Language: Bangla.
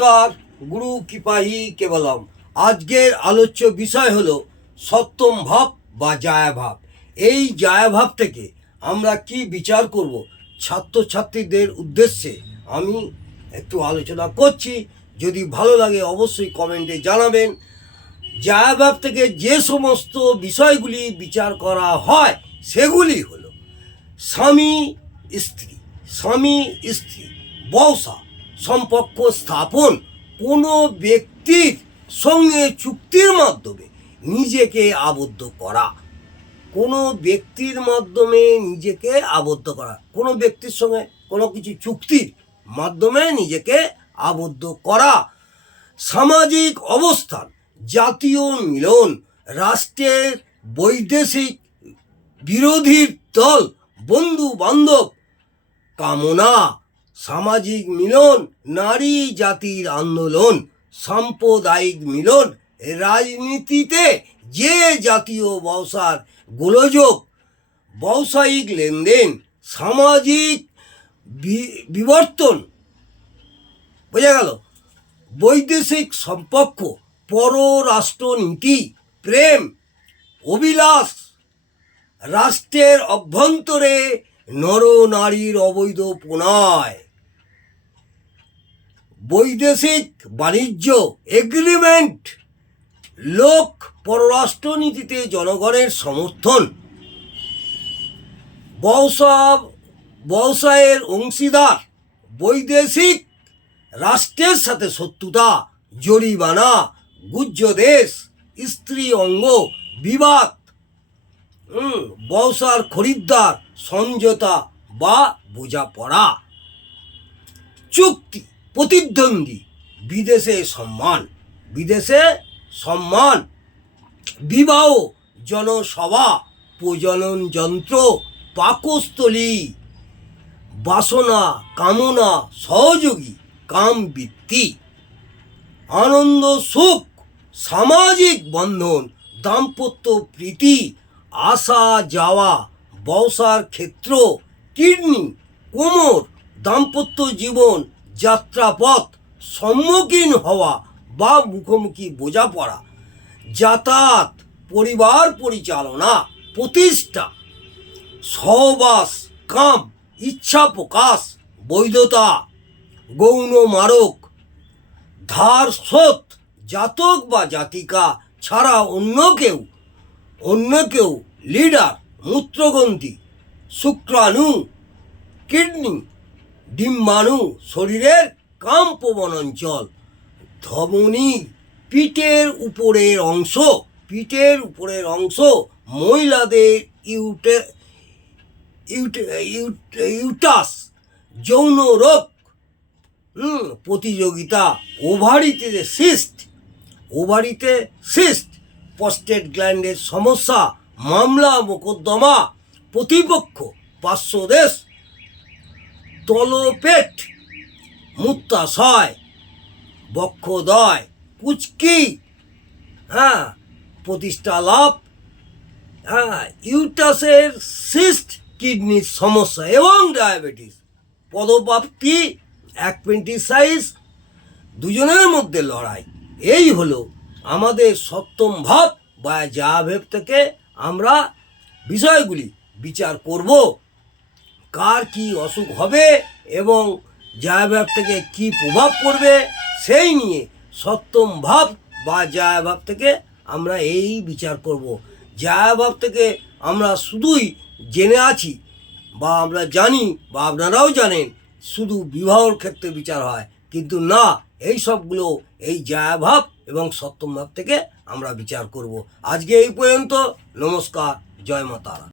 নমস্কার, গুরু কৃপাহি কেবলম। আজকের আলোচ্য বিষয় হলো সপ্তম ভাব বা জায়াভাব। এই জায়াভাব থেকে আমরা কি বিচার করব, ছাত্রছাত্রীদের উদ্দেশ্যে আমি একটু আলোচনা করছি। যদি ভালো লাগে অবশ্যই কমেন্টে জানাবেন। জায়াভাব থেকে যে সমস্ত বিষয়গুলি বিচার করা হয় সেগুলি হলো স্বামী স্ত্রী বৌসা সম্পর্ক স্থাপন, কোনো ব্যক্তির সঙ্গে চুক্তির মাধ্যমে নিজেকে আবদ্ধ করা, কোনো ব্যক্তির মাধ্যমে নিজেকে আবদ্ধ করা, কোনো ব্যক্তির সঙ্গে কোনো কিছু চুক্তির মাধ্যমে নিজেকে আবদ্ধ করা, সামাজিক অবস্থান, জাতীয় মিলন, রাষ্ট্রের বৈদেশিক বিরোধীর দল, বন্ধু বান্ধব কামনা, সামাজিক মিলন, নারী জাতির আন্দোলন, সাম্প্রদায়িক মিলন, রাজনীতিতে যে জাতীয় ব্যবসার গোলযোগ, ব্যবসায়িক লেনদেন, সামাজিক বিবর্তন, বোঝা গেল, বৈদেশিক সম্পর্ক, পররাষ্ট্রনীতি, প্রেম, অভিলাষ, রাষ্ট্রের অভ্যন্তরে নর নারীর অবৈধ প্রণয়, বৈদেশিক বাণিজ্য এগ্রিমেন্ট, লোক পররাষ্ট্রনীতিতে জনগণের সমর্থন, ব্যবসায়ের অংশীদার, বৈদেশিক রাষ্ট্রের সাথে শত্রুতা, জরিমানা, গুহ্য দেশ, স্ত্রী অঙ্গ বিবাদ, ব্যবসার খরিদ্দার, সমঝোতা বা বোঝাপড়া, চুক্তি, প্রতিদ্বন্দ্বী, বিদেশে সম্মান, বিবাহ, জনসভা, প্রজনন যন্ত্র, পাকস্থলী, বাসনা, কামনা, সহযোগী, কামবৃত্তি, আনন্দ সুখ, সামাজিক বন্ধন, দাম্পত্য প্রীতি, আসা যাওয়া, ব্যবসার ক্ষেত্র, কিডনি, কোমর, দাম্পত্য জীবন, যাত্রাপথ, সম্মুখীন হওয়া বা মুখোমুখি বোঝাপড়া, যাতায়াত, পরিবার পরিচালনা, প্রতিষ্ঠা, সহবাস, কাম, ইচ্ছা প্রকাশ, বৈধতা, গৌণ মারক, ধার শোধ, জাতক বা জাতিকা ছাড়া অন্য কেউ, লিডার, মূত্রগ্রন্থি, শুক্রাণু, কিডনি, ডিম্বাণু, শরীরের কামপ্রবণ অঞ্চল, ধমনী, পিঠের উপরের অংশ, মহিলাদের ইউটাস, যৌন রোগ, প্রতিযোগিতা, ওভারিতে সিস্ট, প্রস্টেট গ্ল্যান্ডের সমস্যা, মামলা মোকদ্দমা, প্রতিপক্ষ, পার্শ্বদেশ, তলপেট, মূত্রাশয়, বক্ষদ্বয়, কুচকি, প্রতিষ্ঠা লাভ, ইউটাসের সিস্ট, কিডনির সমস্যা এবং ডায়াবেটিস, পদপ্রাপ্তি, অ্যাপেন্ডিসাইটিস, দুজনের মধ্যে লড়াই। এই হলো আমাদের সপ্তম ভাব বা জায়াভাব থেকে আমরা বিষয়গুলি বিচার করব। কার কি অসুখ হবে এবং জায়াভাব থেকে কি প্রভাব পড়বে সেই নিয়ে সপ্তম ভাব বা জায়াভাব থেকে আমরা এই বিচার করব। জায়াভাব থেকে আমরা শুধুই জেনে আছি বা আমরা জানি বা আপনারাও জানেন শুধু বিবাহর ক্ষেত্রে বিচার হয়, কিন্তু না, এই সবগুলো এই জায়াভাব এবং সপ্তম ভাব থেকে আমরা বিচার করব। আজকে এই পর্যন্ত। নমস্কার, জয় মা তারা।